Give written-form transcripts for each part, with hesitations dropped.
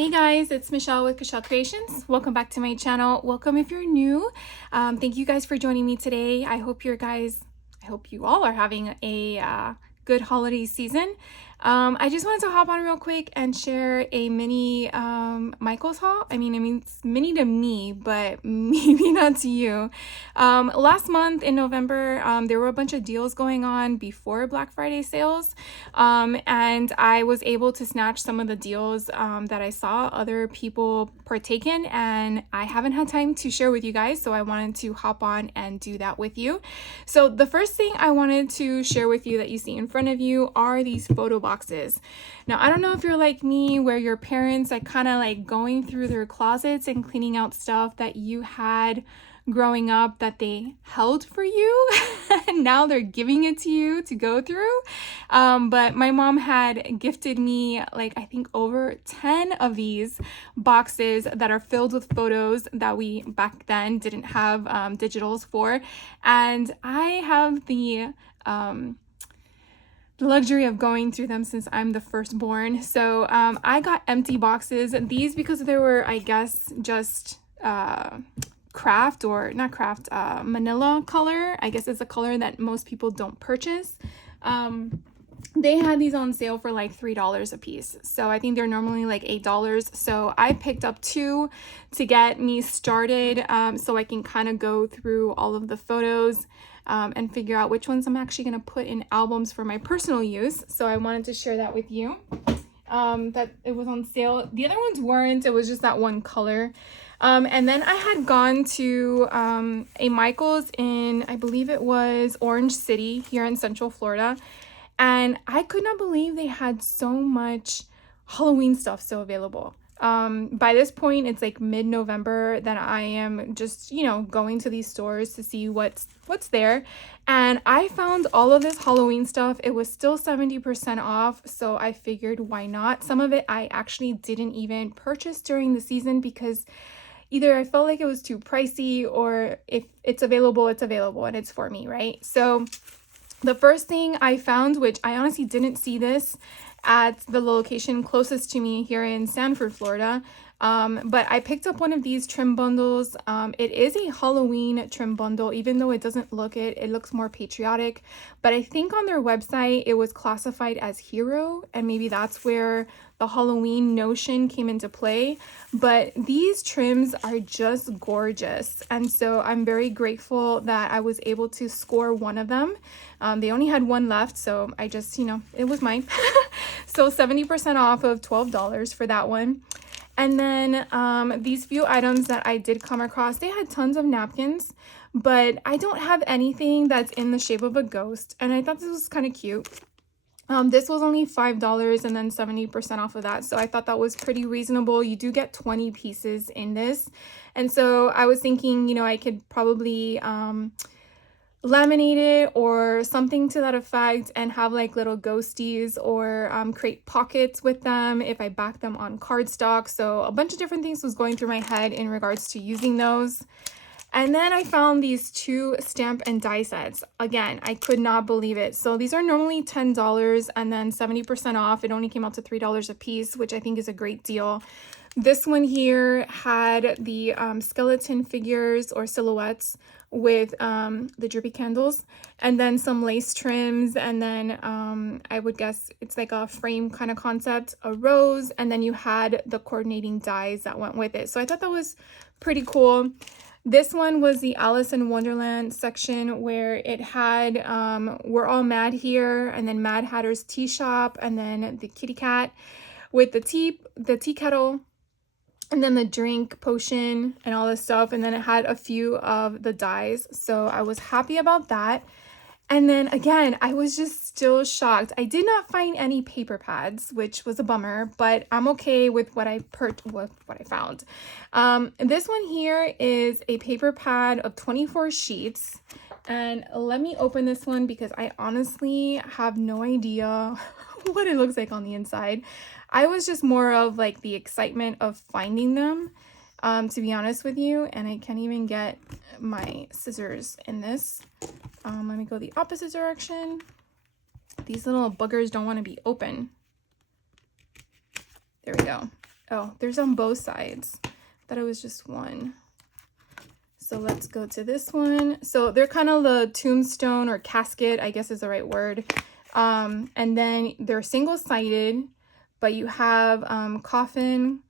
Hey guys, it's Michelle with Michelle Creations. Welcome back to my channel. Welcome if you're new. Thank you guys for joining me today. I hope you all are having a good holiday season. I just wanted to hop on real quick and share a mini Michael's haul. I mean it's mini to me, but maybe not to you. Last month in November, there were a bunch of deals going on before Black Friday sales, and I was able to snatch some of the deals that I saw other people partake in, and I haven't had time to share with you guys, so I wanted to hop on and do that with you. So the first thing I wanted to share with you that you see in front of you are these photo boxes. Now, I don't know if you're like me, where your parents are kind of like going through their closets and cleaning out stuff that you had growing up that they held for you and now they're giving it to you to go through. But my mom had gifted me like I think over 10 of these boxes that are filled with photos that we back then didn't have digitals for, and I have the luxury of going through them since I'm the firstborn. So I got empty boxes. These because they were, I guess, just craft or not craft, manila color. I guess it's a color that most people don't purchase. They had these on sale for like $3 a piece. So I think they're normally like $8. So I picked up two to get me started, so I can kind of go through all of the photos and figure out which ones I'm actually going to put in albums for my personal use. So I wanted to share that with you, that it was on sale. The other ones weren't. It was just that one color. And then I had gone to a Michael's in, I believe it was Orange City here in Central Florida. And I could not believe they had so much Halloween stuff still available. By this point, it's like mid-November that I am just, going to these stores to see what's there. And I found all of this Halloween stuff. It was still 70% off. So I figured, why not? Some of it I actually didn't even purchase during the season because either I felt like it was too pricey, or if it's available and it's for me, right? So the first thing I found, which I honestly didn't see this at the location closest to me here in Sanford, Florida, but I picked up one of these trim bundles. It is a Halloween trim bundle, even though it doesn't look it. It looks more patriotic, but I think on their website it was classified as hero, and maybe that's where the Halloween notion came into play. But these trims are just gorgeous, and so I'm very grateful that I was able to score one of them. They only had one left, so I just, it was mine. So 70% off of $12 for that one. And then these few items that I did come across, they had tons of napkins, but I don't have anything that's in the shape of a ghost, and I thought this was kind of cute. This was only $5 and then 70% off of that. So I thought that was pretty reasonable. You do get 20 pieces in this. And so I was thinking, I could probably laminate it or something to that effect and have like little ghosties, or create pockets with them if I back them on cardstock. So a bunch of different things was going through my head in regards to using those. And then I found these two stamp and die sets. Again, I could not believe it. So these are normally $10 and then 70% off. It only came out to $3 a piece, which I think is a great deal. This one here had the skeleton figures or silhouettes with the drippy candles, and then some lace trims, and then I would guess it's like a frame kind of concept, a rose, and then you had the coordinating dies that went with it. So I thought that was pretty cool. This one was the Alice in Wonderland section, where it had We're All Mad Here, and then Mad Hatter's Tea Shop, and then the kitty cat with the tea kettle, and then the drink potion and all this stuff. And then it had a few of the dies. So I was happy about that. And then again, I was just still shocked. I did not find any paper pads, which was a bummer, but I'm okay with what I found. This one here is a paper pad of 24 sheets. And let me open this one because I honestly have no idea what it looks like on the inside. I was just more of like the excitement of finding them, to be honest with you. And I can't even get my scissors in this. Let me go the opposite direction. These little boogers don't want to be open. There we go. Oh, there's on both sides. I thought it was just one. So let's go to this one. So they're kind of the tombstone or casket, I guess is the right word. And then they're single-sided, but you have coffin.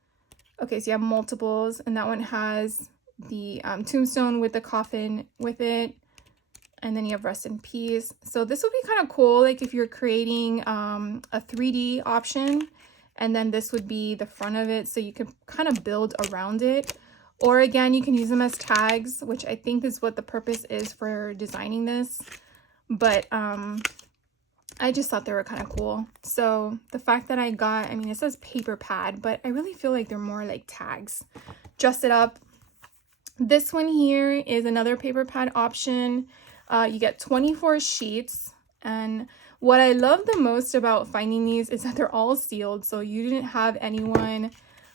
Okay, so you have multiples, and that one has the tombstone with the coffin with it. And then you have rest in peace. So this would be kind of cool, like if you're creating a 3D option, and then this would be the front of it, so you could kind of build around it. Or again, you can use them as tags, which I think is what the purpose is for designing this. But I just thought they were kind of cool. So the fact that I got, I mean, it says paper pad, but I really feel like they're more like tags. Dress it up. This one here is another paper pad option. You get 24 sheets. And what I love the most about finding these is that they're all sealed. So you didn't have anyone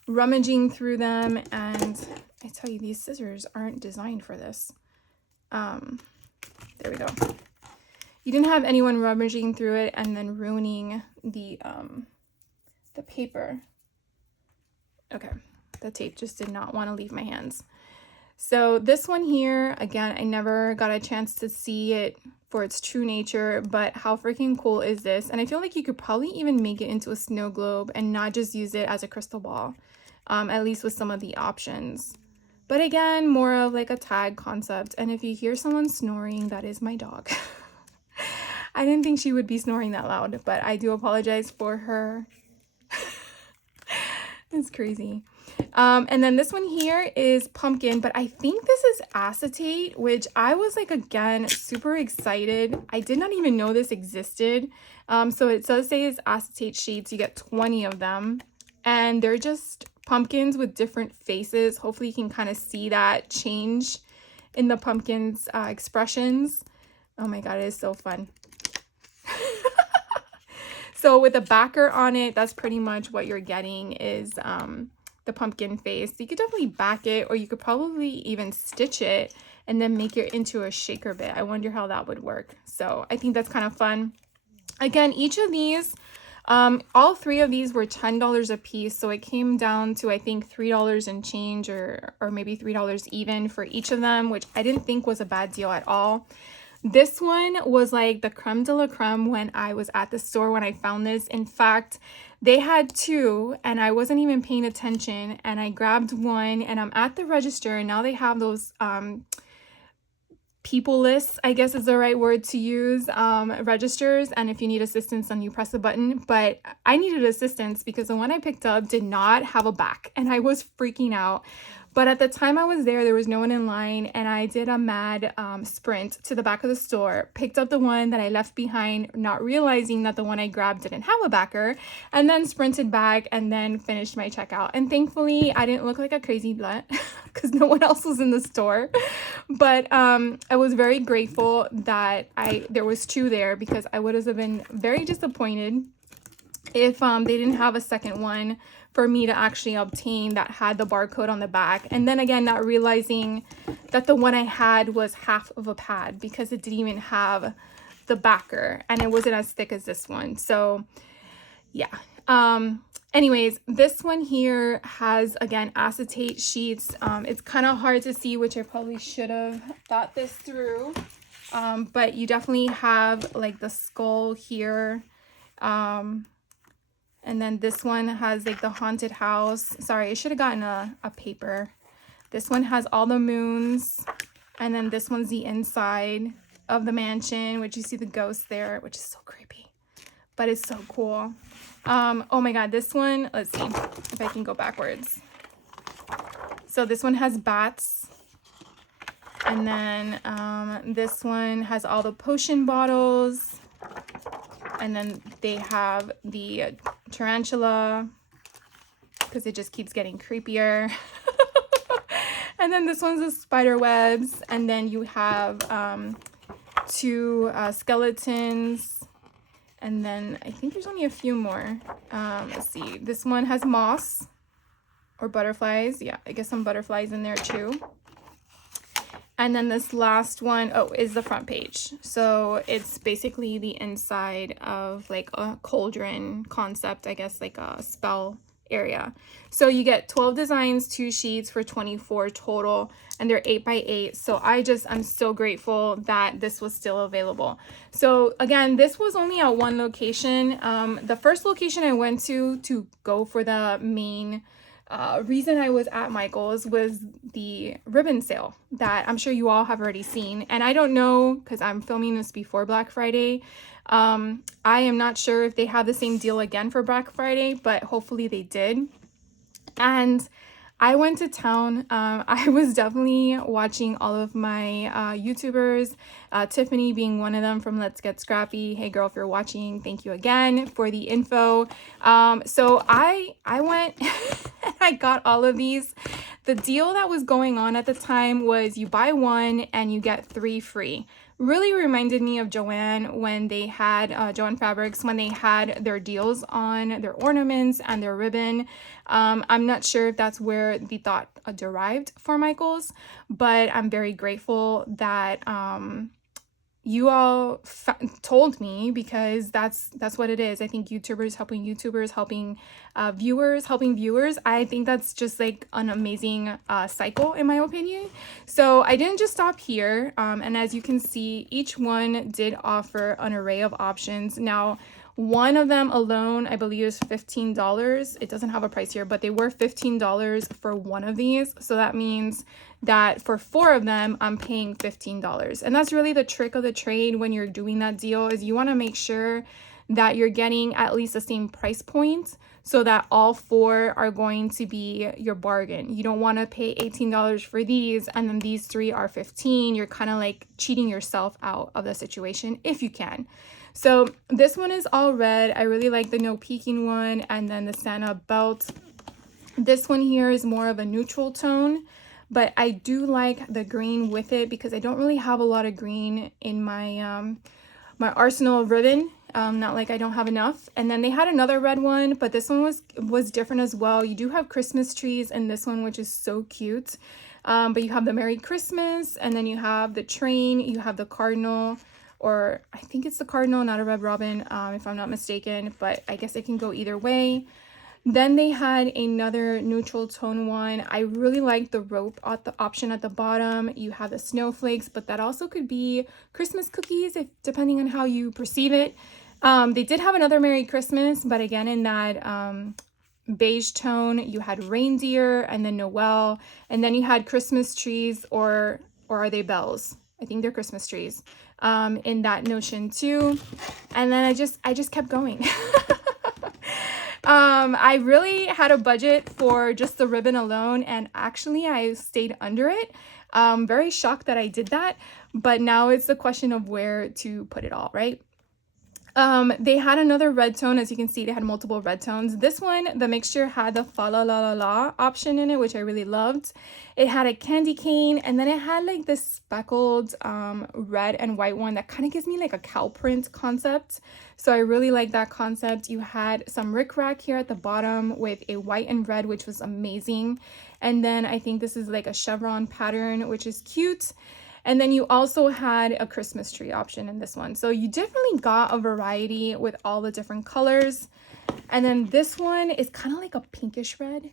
rummaging through them. And I tell you, these scissors aren't designed for this. There we go. You didn't have anyone rummaging through it and then ruining the paper. Okay, the tape just did not want to leave my hands. So this one here, again, I never got a chance to see it for its true nature, but how freaking cool is this? And I feel like you could probably even make it into a snow globe and not just use it as a crystal ball, at least with some of the options. But again, more of like a tag concept. And if you hear someone snoring, that is my dog. I didn't think she would be snoring that loud, but I do apologize for her. It's crazy. And then this one here is pumpkin, but I think this is acetate, which I was like, again, super excited. I did not even know this existed. So it does say it's acetate sheets. You get 20 of them, and they're just pumpkins with different faces. Hopefully you can kind of see that change in the pumpkins' expressions. Oh my God, it is so fun. So with a backer on it, that's pretty much what you're getting is the pumpkin face. You could definitely back it, or you could probably even stitch it and then make it into a shaker bit. I wonder how that would work. So I think that's kind of fun. Again, each of these, all three of these were $10 a piece. So it came down to, I think, $3 and change, or maybe $3 even for each of them, which I didn't think was a bad deal at all. This one was like the creme de la creme when I was at the store when I found this. In fact, they had two and I wasn't even paying attention, and I grabbed one, and I'm at the register, and now they have those people lists, I guess is the right word to use, registers, and if you need assistance then you press a button. But I needed assistance because the one I picked up did not have a back, and I was freaking out. But at the time I was there was no one in line, and I did a mad sprint to the back of the store, picked up the one that I left behind, not realizing that the one I grabbed didn't have a backer, and then sprinted back and then finished my checkout. And thankfully, I didn't look like a crazy nut because no one else was in the store. But I was very grateful that there was two there, because I would have been very disappointed if they didn't have a second one for me to actually obtain that had the barcode on the back. And then again, not realizing that the one I had was half of a pad because it didn't even have the backer, and it wasn't as thick as this one. So yeah. Anyways, this one here has, again, acetate sheets. It's kind of hard to see, which I probably should have thought this through. But you definitely have like the skull here. And then this one has like the haunted house. Sorry, I should have gotten a paper. This one has all the moons. And then this one's the inside of the mansion, which you see the ghost there, which is so creepy, but it's so cool. Oh my God, this one, let's see if I can go backwards. So this one has bats. And then this one has all the potion bottles. And then they have the tarantula, because it just keeps getting creepier. And then this one's the spider webs. And then you have two skeletons. And then I think there's only a few more. Let's see. This one has moss or butterflies. Yeah, I guess some butterflies in there too. And then this last one, is the front page. So it's basically the inside of like a cauldron concept, I guess, like a spell area. So you get 12 designs, 2 sheets for 24 total, and they're 8x8. So I'm so grateful that this was still available. So again, this was only at one location. The first location I went to go for the main reason I was at Michael's was the ribbon sale that I'm sure you all have already seen. And I don't know, because I'm filming this before Black Friday. I am not sure if they have the same deal again for Black Friday, but hopefully they did. And I went to town. I was definitely watching all of my YouTubers, Tiffany being one of them from Let's Get Scrappy. Hey girl, if you're watching, thank you again for the info. So I went and I got all of these. The deal that was going on at the time was you buy one and you get 3 free. Really reminded me of Joann when they had Joann Fabrics when they had their deals on their ornaments and their ribbon. I'm not sure if that's where the thought derived for Michael's, but I'm very grateful that you all told me, because that's what it is. I think YouTubers helping viewers helping viewers. I think that's just like an amazing cycle in my opinion. So I didn't just stop here. And as you can see, each one did offer an array of options. Now, one of them alone, I believe, is $15. It doesn't have a price here, but they were $15 for one of these. So that means that for 4 of them, I'm paying $15. And that's really the trick of the trade when you're doing that deal, is you want to make sure that you're getting at least the same price point so that all 4 are going to be your bargain. You don't want to pay $18 for these and then these 3 are $15. You're kind of like cheating yourself out of the situation if you can. So this one is all red. I really like the no peeking one, and then the Santa belt. This one here is more of a neutral tone, but I do like the green with it because I don't really have a lot of green in my my arsenal of ribbon. Not like I don't have enough. And then they had another red one, but this one was different as well. You do have Christmas trees in this one, which is so cute. But you have the Merry Christmas, and then you have the train, you have the cardinal, or I think it's the cardinal, not a red robin, if I'm not mistaken, but I guess it can go either way. Then they had another neutral tone one. I really like the rope at the option at the bottom. You have the snowflakes, but that also could be Christmas cookies, if depending on how you perceive it. They did have another Merry Christmas, but again in that beige tone. You had reindeer and then Noel, and then you had Christmas trees, or are they bells? I think they're Christmas trees. In that notion too. And then I just kept going. I really had a budget for just the ribbon alone, and actually I stayed under it. Very shocked that I did that, but now it's the question of where to put it all, right? They had another red tone. As you can see, they had multiple red tones. This one, the mixture had the fa la la la la option in it, which I really loved. It had a candy cane, and then it had like this speckled red and white one that kind of gives me like a cow print concept. So I really like that concept. You had some rickrack here at the bottom with a white and red, which was amazing. And then I think this is like a chevron pattern, which is cute. And then you also had a Christmas tree option in this one. So you definitely got a variety with all the different colors. And then this one is kind of like a pinkish red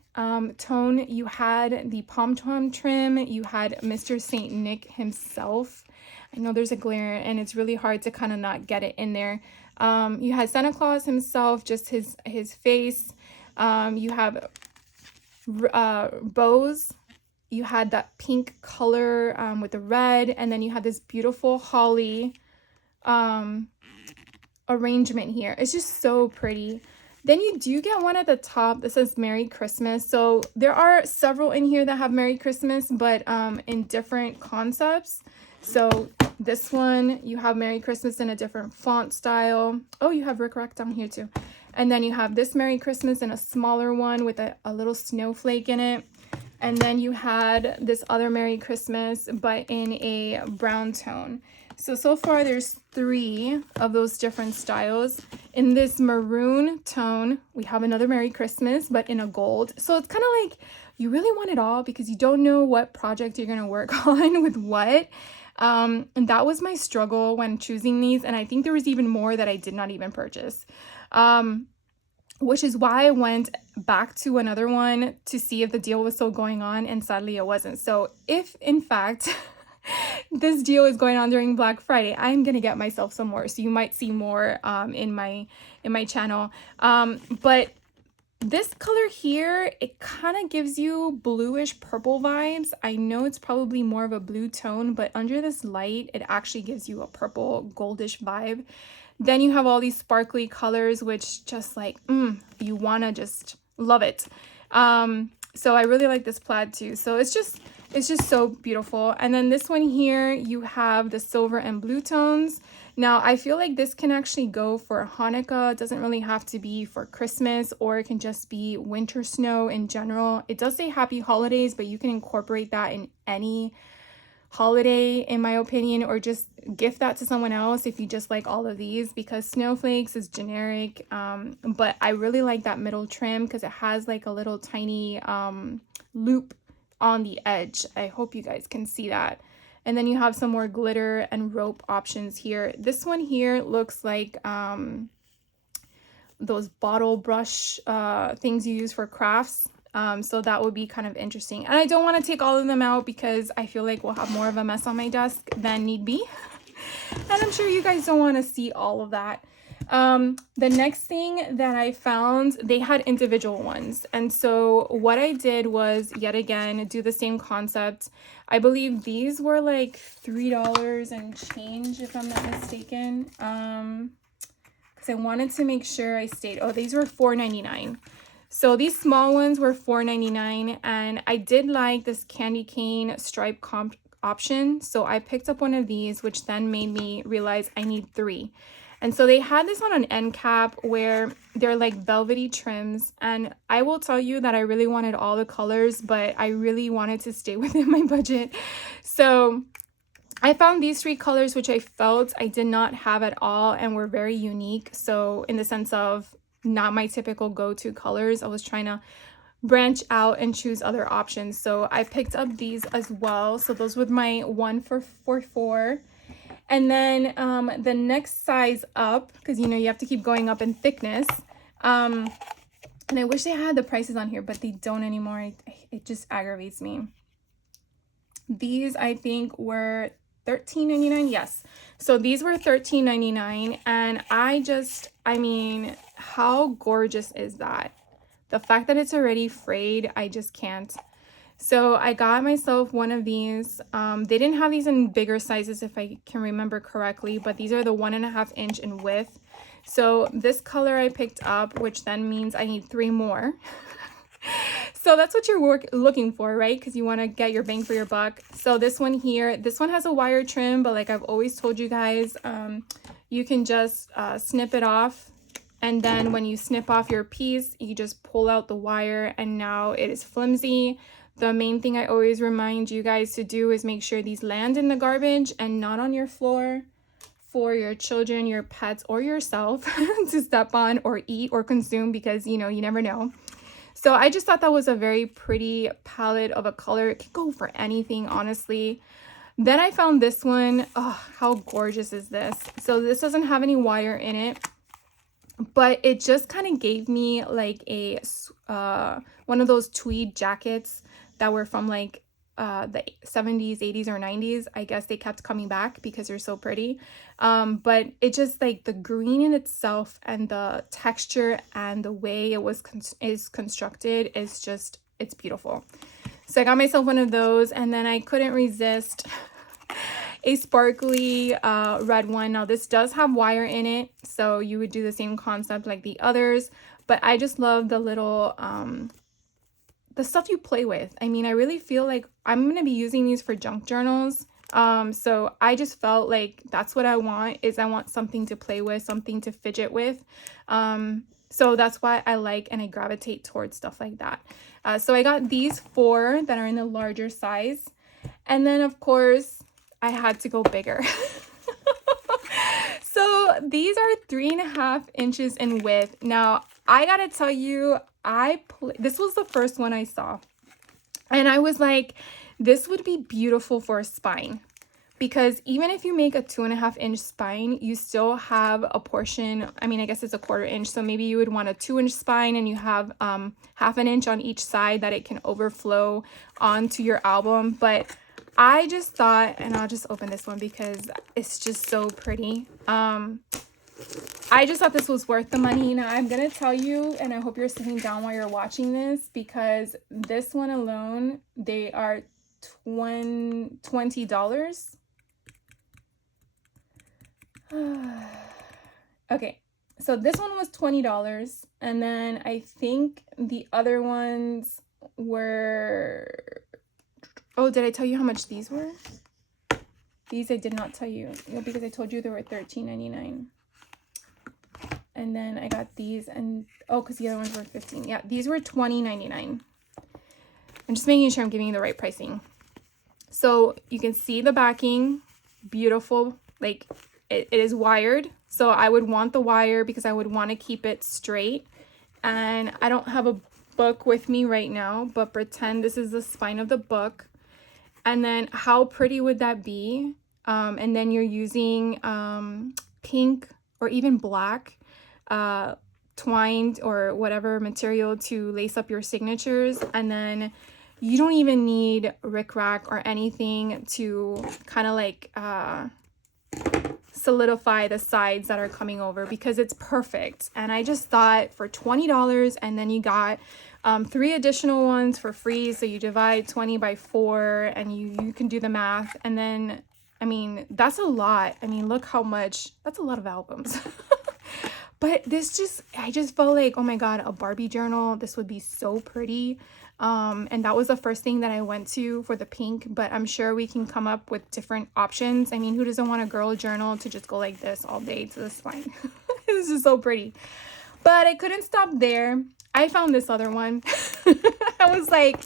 tone. You had the pom-pom trim. You had Mr. Saint Nick himself. I know there's a glare and it's really hard to kind of not get it in there. You had Santa Claus himself, just his face. You have bows. You had that pink color with the red, and then you had this beautiful holly arrangement here. It's just so pretty. Then you do get one at the top that says Merry Christmas. So there are several in here that have Merry Christmas, but in different concepts. So this one, you have Merry Christmas in a different font style. Oh, you have Rick Rack down here too. And then you have this Merry Christmas in a smaller one with a little snowflake in it. And then you had this other Merry Christmas, but in a brown tone. So far there's 3 of those different styles. In this maroon tone, we have another Merry Christmas, but in a gold. So it's kind of like you really want it all because you don't know what project you're going to work on with what. And that was my struggle when choosing these. And I think there was even more that I did not even purchase. which is why I went back to another one to see if the deal was still going on, and sadly it wasn't. So if in fact this deal is going on during Black Friday, I'm gonna get myself some more, so you might see more in my channel. But this color here, it kind of gives you bluish purple vibes. I know it's probably more of a blue tone, but under this light it actually gives you a purple goldish vibe. Then you have all these sparkly colors, which just like, you want to just love it. So I really like this plaid too. So it's just so beautiful. And then this one here, you have the silver and blue tones. Now I feel like this can actually go for Hanukkah. It doesn't really have to be for Christmas, or it can just be winter snow in general. It does say happy holidays, but you can incorporate that in any holiday in my opinion, or just gift that to someone else if you just like all of these, because snowflakes is generic. But I really like that middle trim because it has like a little tiny loop on the edge. I hope you guys can see that. And then you have some more glitter and rope options here. This one here looks like those bottle brush things you use for crafts. So that would be kind of interesting. And I don't want to take all of them out because I feel like we'll have more of a mess on my desk than need be. And I'm sure you guys don't want to see all of that. The next thing that I found, they had individual ones. And so what I did was, yet again, do the same concept. I believe these were like $3 and change, if I'm not mistaken. Because I wanted to make sure I stayed. Oh, these were $4.99. So these small ones were $4.99, and I did like this candy cane stripe comp option. So I picked up one of these, which then made me realize I need 3. And so they had this on an end cap where they're like velvety trims. And I will tell you that I really wanted all the colors, but I really wanted to stay within my budget. So I found these 3 colors, which I felt I did not have at all and were very unique. So in the sense of not my typical go-to colors, I was trying to branch out and choose other options. So I picked up these as well. So those were my 1 for $4. And then the next size up, because you know you have to keep going up in thickness. And I wish they had the prices on here, but they don't anymore. It just aggravates me. These I think were $13.99. Yes, so these were $13.99, and I mean, how gorgeous is that? The fact that it's already frayed, I just can't. So I got myself one of these. They didn't have these in bigger sizes if I can remember correctly, but these are the 1.5 inch in width. So this color I picked up, which then means I need 3 more. So that's what you're looking for, right? Because you want to get your bang for your buck. So this one here, this one has a wire trim, but like I've always told you guys, you can just snip it off. And then when you snip off your piece, you just pull out the wire, and now it is flimsy. The main thing I always remind you guys to do is make sure these land in the garbage and not on your floor for your children, your pets, or yourself to step on or eat or consume, because you know, you never know. So I just thought that was a very pretty palette of a color. It could go for anything, honestly. Then I found this one. Oh, how gorgeous is this? So this doesn't have any wire in it, but it just kind of gave me like a one of those tweed jackets that were from like the 70s, 80s, or 90s. I guess they kept coming back because they're so pretty. But it just like the green in itself and the texture and the way it was constructed is just, it's beautiful. So I got myself one of those, and then I couldn't resist a sparkly red one. Now this does have wire in it, so you would do the same concept like the others, but I just love the little the stuff you play with. I mean, I really feel like I'm gonna be using these for junk journals. So I just felt like that's what I want, is I want something to play with, something to fidget with. So that's why I like and I gravitate towards stuff like that. So I got these 4 that are in the larger size. And then of course I had to go bigger. So these are 3.5 inches in width. Now I gotta tell you, this was the first one I saw, and I was like, this would be beautiful for a spine, because even if you make a 2.5-inch spine, you still have a portion. I mean, I guess it's a 1/4 inch, so maybe you would want a 2-inch spine and you have 1/2 inch on each side that it can overflow onto your album. But I just thought, and I'll just open this one because it's just so pretty. I just thought this was worth the money. Now I'm gonna tell you, and I hope you're sitting down while you're watching this, because this one alone, they are $20. Okay, so this one was $20, and then I think the other ones were, oh, did I tell you how much these were? These I did not tell you, because I told you they were $13.99. And then I got these, and oh, because the other ones were $15. Yeah, these were $20.99. I'm just making sure I'm giving you the right pricing. So you can see the backing, beautiful. Like it is wired, so I would want the wire because I would want to keep it straight. And I don't have a book with me right now, but pretend this is the spine of the book. And then how pretty would that be? And then you're using pink or even black twined or whatever material to lace up your signatures. And then you don't even need rickrack or anything to kind of like solidify the sides that are coming over, because it's perfect. And I just thought for $20, and then you got 3 additional ones for free, so you divide 20 by 4 and you can do the math. And then, I mean, that's a lot. I mean, look how much, that's a lot of albums. But this just, I just felt like, oh my God, a Barbie journal, this would be so pretty. And that was the first thing that I went to for the pink, but I'm sure we can come up with different options. I mean, who doesn't want a girl journal to just go like this all day to the spine? This is so pretty. But I couldn't stop there. I found this other one. I was like,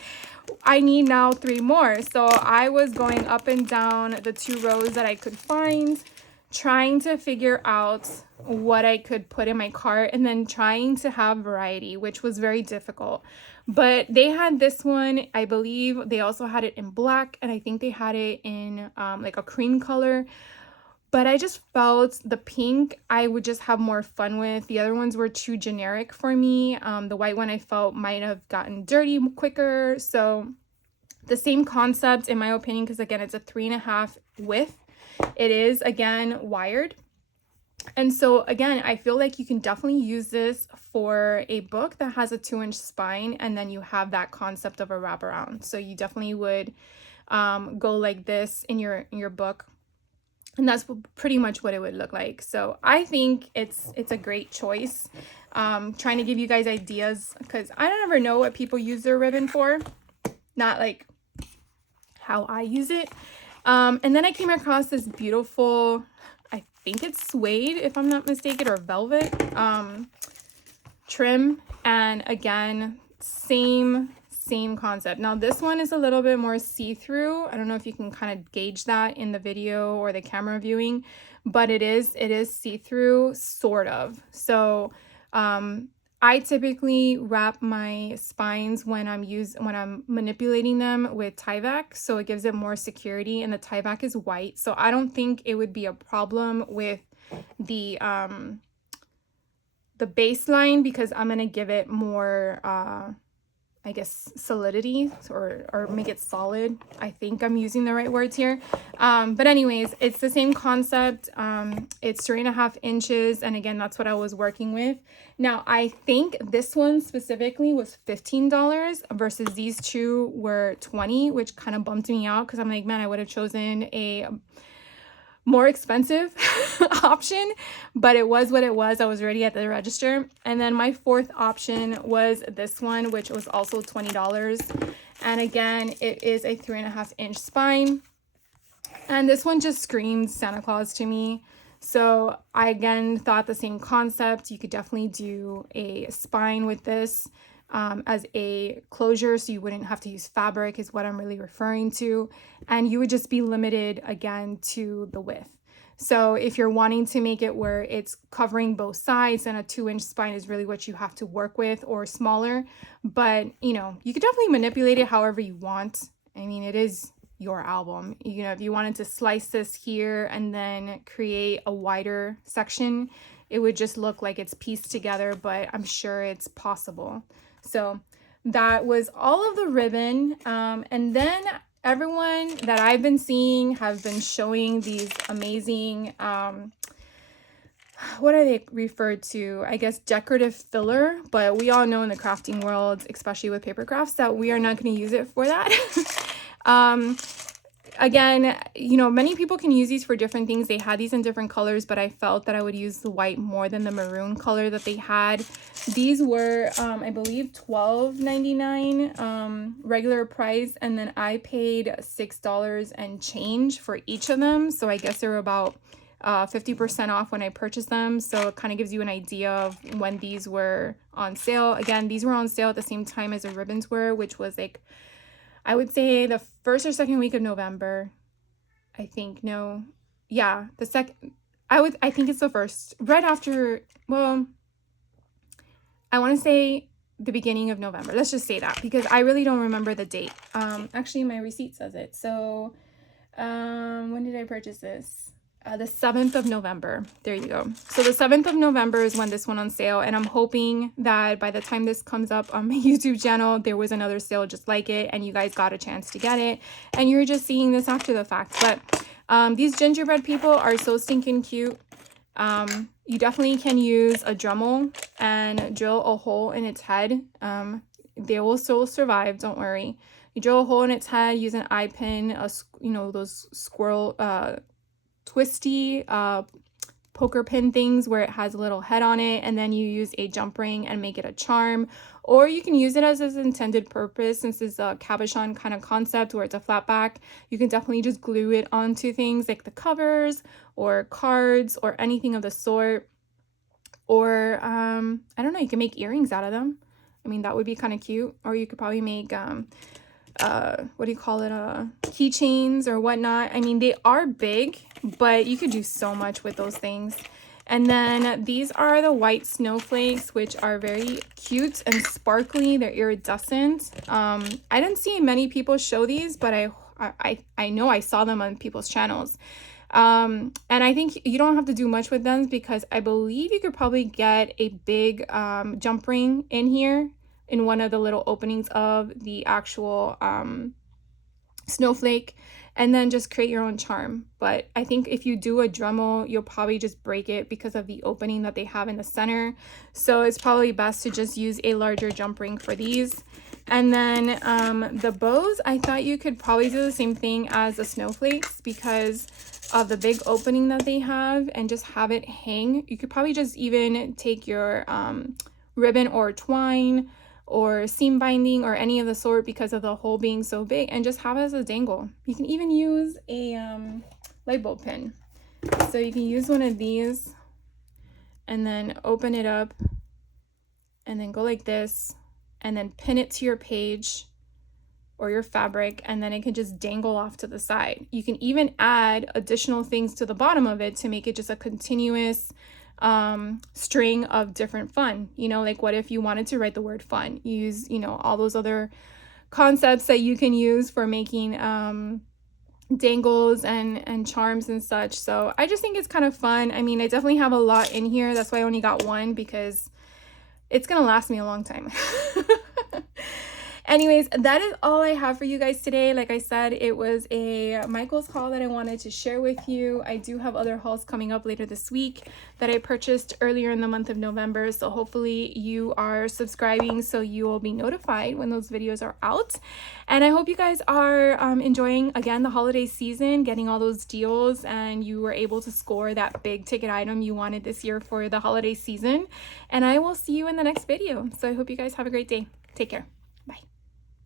I need now 3 more. So I was going up and down the 2 rows that I could find, trying to figure out what I could put in my cart, and then trying to have variety, which was very difficult. But they had this one, I believe they also had it in black, and I think they had it in like a cream color. But I just felt the pink I would just have more fun with. The other ones were too generic for me. The white one I felt might have gotten dirty quicker. So the same concept in my opinion, because again, it's a 3.5 width. It is, again, wired. And so again, I feel like you can definitely use this for a book that has a 2-inch spine, and then you have that concept of a wraparound. So you definitely would go like this in your book, and that's pretty much what it would look like. So I think it's a great choice. Trying to give you guys ideas, because I don't ever know what people use their ribbon for, not like how I use it. And then I came across this beautiful, I think it's suede if I'm not mistaken, or velvet trim. And again, same concept. Now this one is a little bit more see-through. I don't know if you can kind of gauge that in the video or the camera viewing, but it is see-through, sort of. So I typically wrap my spines when I'm manipulating them with Tyvek, so it gives it more security, and the Tyvek is white, so I don't think it would be a problem with the baseline, because I'm gonna give it more I guess solidity, or make it solid. I think I'm using the right words here. But anyways, it's the same concept. It's 3.5 inches. And again, that's what I was working with. Now, I think this one specifically was $15 versus these 2 were $20, which kind of bumped me out, because I'm like, man, I would have chosen a more expensive option, but it was what it was. I was ready at the register. And then my 4th option was this one, which was also $20. And again, it is a 3.5-inch spine. And this one just screamed Santa Claus to me. So I again thought the same concept. You could definitely do a spine with this as a closure, so you wouldn't have to use fabric, is what I'm really referring to, and you would just be limited again to the width. So if you're wanting to make it where it's covering both sides, then a 2-inch spine is really what you have to work with, or smaller. But you know, you could definitely manipulate it however you want. I mean, it is your album. You know, if you wanted to slice this here and then create a wider section, it would just look like it's pieced together, but I'm sure it's possible. So that was all of the ribbon. And then everyone that I've been seeing have been showing these amazing, what are they referred to? I guess decorative filler, but we all know in the crafting world, especially with paper crafts, that we are not going to use it for that. Again, you know, many people can use these for different things. They had these in different colors, but I felt that I would use the white more than the maroon color that they had. These were, I believe, $12.99 regular price, and then I paid $6 and change for each of them. So I guess they were about 50% off when I purchased them. So it kind of gives you an idea of when these were on sale. Again, these were on sale at the same time as the ribbons were, which was like, I would say the first or second week of November. I think, no. Yeah, the second, I think it's the first, right after, well, I want to say the beginning of November. Let's just say that, because I really don't remember the date. Actually, my receipt says it. So, when did I purchase this? The 7th of November. There you go. So the 7th of November is when this went on sale, and I'm hoping that by the time this comes up on my YouTube channel, there was another sale just like it, and you guys got a chance to get it, and you're just seeing this after the fact. But these gingerbread people are so stinking cute. You definitely can use a Dremel and drill a hole in its head. They will still survive, don't worry. You drill a hole in its head, use an eye pin, you know, those squirrel twisty poker pin things where it has a little head on it, and then you use a jump ring and make it a charm. Or you can use it as its intended purpose, since it's a cabochon kind of concept where it's a flat back. You can definitely just glue it onto things like the covers or cards or anything of the sort. Or I don't know, you can make earrings out of them. I mean, that would be kind of cute. Or you could probably make what do you call it, keychains or whatnot. I mean, they are big, but you could do so much with those things. And then these are the white snowflakes, which are very cute and sparkly. They're iridescent. I didn't see many people show these, but I know I saw them on people's channels. And I think you don't have to do much with them, because I believe you could probably get a big jump ring in here in one of the little openings of the actual snowflake, and then just create your own charm. But I think if you do a Dremel, you'll probably just break it because of the opening that they have in the center. So it's probably best to just use a larger jump ring for these. And then the bows, I thought you could probably do the same thing as the snowflakes because of the big opening that they have, and just have it hang. You could probably just even take your ribbon or twine or seam binding or any of the sort, because of the hole being so big, and just have it as a dangle. You can even use a light bulb pin. So you can use one of these and then open it up and then go like this and then pin it to your page or your fabric, and then it can just dangle off to the side. You can even add additional things to the bottom of it to make it just a continuous string of different fun. You know, like what if you wanted to write the word fun? Use, you know, all those other concepts that you can use for making dangles and charms and such. So I just think it's kind of fun. I mean, I definitely have a lot in here. That's why I only got one, because it's gonna last me a long time. Anyways, that is all I have for you guys today. Like I said, it was a Michael's haul that I wanted to share with you. I do have other hauls coming up later this week that I purchased earlier in the month of November. So hopefully you are subscribing so you will be notified when those videos are out. And I hope you guys are enjoying, again, the holiday season, getting all those deals, and you were able to score that big ticket item you wanted this year for the holiday season. And I will see you in the next video. So I hope you guys have a great day. Take care.